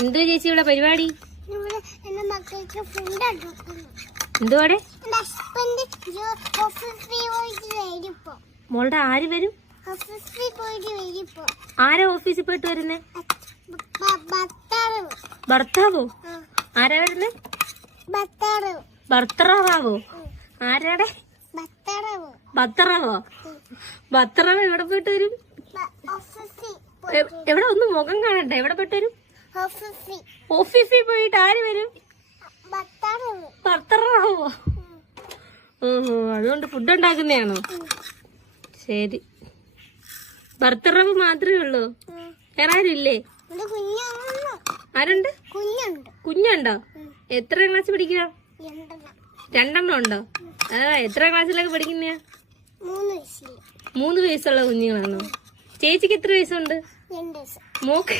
എന്തോ ചേച്ചി ഇവിടെ പരിപാടി? എന്തുവാടെ? മോളുടെ ആര് വരും? ആരാ ഓഫീസിൽ പോയിട്ട് വരുന്നേ? ഭർത്താവോ? ആരാ വരുന്നേ? ഭർത്താവോ? ആരാടെ? ഭർത്താവോ? ഭർത്താവ് എവിടെ പോയിട്ട് വരും? എവിടെ ഒന്ന് മുഖം കാണട്ടെ. എവിടെ പോയിട്ട് വരും? ഓഫീസിൽ പോയിട്ട് ആര് വരും? ഭർത്താവോ? ഓഹോ, അതുകൊണ്ട് ഫുഡ് ഉണ്ടാക്കുന്നതാണോ? ശരി. ഭർത്താവ് മാത്രമേ ഉള്ളൂ? വേറെ ആരും ഇല്ലേ? ആരുണ്ട്? കുഞ്ഞുണ്ടോ? എത്ര ക്ലാസ് പഠിക്കുക? 2 ഉണ്ടോ? എത്ര ക്ലാസ്സിലൊക്കെ പഠിക്കുന്നയാ? 3 വയസ്സുള്ള കുഞ്ഞുങ്ങളാണോ? ചേച്ചിക്ക് എത്ര വയസ്സുണ്ട്? മോക്ക്